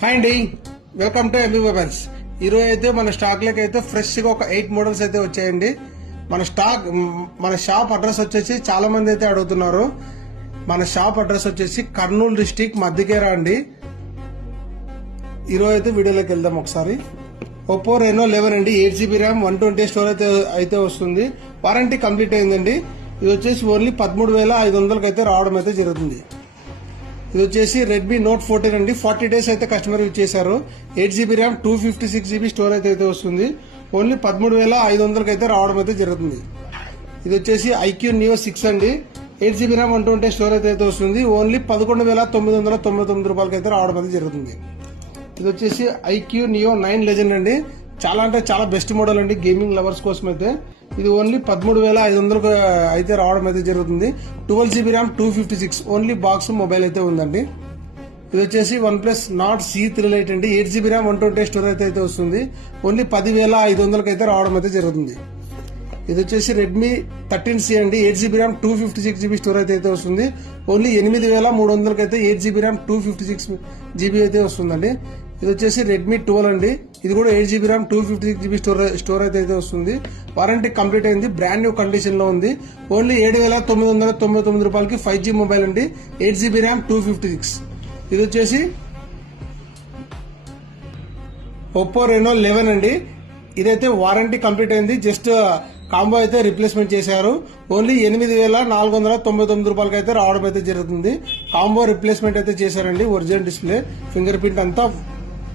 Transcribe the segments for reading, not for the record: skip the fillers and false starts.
Hi అండి, welcome to MB mobiles. ఈరోజు అయితే మన స్టాక్ లోకి అయితే ఫ్రెష్ గా ఒక 8 మోడల్స్ అయితే వచ్చాయండి. మన షాప్ అడ్రస్ వచ్చేసి చాలా మంది అయితే అడుగుతున్నారు. మన షాప్ అడ్రస్ వచ్చేసి కర్నూలు డిస్టిక్ మధ్యకేరా అండి. ఈరోజు అయితే వీడియోలోకి వెళ్దాం ఒకసారి. ఒప్పో రెనో 11 అండి, 8GB ర్యామ్, 120 స్టోరేజ్ అయితే వస్తుంది. వారంటీ కంప్లీట్ అయిందండి. ఇది వచ్చేసి ఓన్లీ 13,500 అయితే రావడం అయితే జరుగుతుంది. ఇది వచ్చేసి రెడ్మీ నోట్ 14 అండి. 40 డేస్ అయితే కస్టమర్ యూజ్ చేశారు. 8GB ర్యామ్, 256GB స్టోరేజ్ అయితే వస్తుంది. ఓన్లీ 13,500 అయితే రావడం అయితే జరుగుతుంది. ఇది వచ్చేసి ఐక్యూ నియో 6 అండి. 8GB ర్యామ్, 120 స్టోరేజ్ అయితే వస్తుంది. ఓన్లీ 11,999 రూపాయలకి అయితే రావడం అయితే జరుగుతుంది. ఇది వచ్చేసి ఐక్యూ నియో 9 లెజెండ్ అండి. చాలా అంటే చాలా బెస్ట్ మోడల్ అండి గేమింగ్ లవర్స్ కోసం అయితే. ఇది ఓన్లీ 13,500 అయితే రావడం అయితే జరుగుతుంది. 12GB RAM, 256 only box mobile అయితే ఉందండి. ఇది వచ్చేసి OnePlus Nord C3 Lite అండి. 8GB ర్యామ్, 120 స్టోరేజ్ అయితే వస్తుంది. ఓన్లీ 10,500 అయితే రావడం అయితే జరుగుతుంది. ఇది వచ్చేసి రెడ్మీ 13C అండి. 8GB ర్యామ్, 256GB స్టోరేజ్ అయితే వస్తుంది. ఓన్లీ 8,300 అయితే 8GB ర్యామ్, 256GB అయితే వస్తుందండి. ఇది వచ్చేసి రెడ్మీ 12 అండి. ఇది కూడా 8GB ర్యామ్, 256GB స్టోరేజ్ అయితే వస్తుంది. వారంటీ కంప్లీట్ అయింది. బ్రాండ్ న్యూ కండిషన్ లో ఉంది. ఓన్లీ 7,999 రూపాయలకి 5G మొబైల్ అండి. 8GB RAM, 256. ఇది వచ్చేసి ఒప్పో రెనో 11 అండి. ఇదైతే వారంటీ కంప్లీట్ అయింది. జస్ట్ కాంబో అయితే రిప్లేస్మెంట్ చేశారు. ఓన్లీ 8,499 రూపాయలకి అయితే రావడం అయితే జరుగుతుంది. కాంబో రిప్లేస్మెంట్ అయితే చేశారండి. ఒరిజినల్ డిస్ప్లే, ఫింగర్ ప్రింట్ అంతా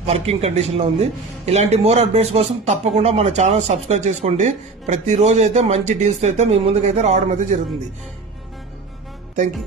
వర్కింగ్ కండిషన్ లో ఉంది. ఇలాంటి మోర్ అప్డేట్స్ కోసం తప్పకుండా మన ఛానల్ సబ్స్క్రైబ్ చేసుకోండి. ప్రతిరోజు అయితే మంచి డీల్స్ అయితే మీ ముందుకైతే రావడం అయితే జరుగుతుంది. Thank you.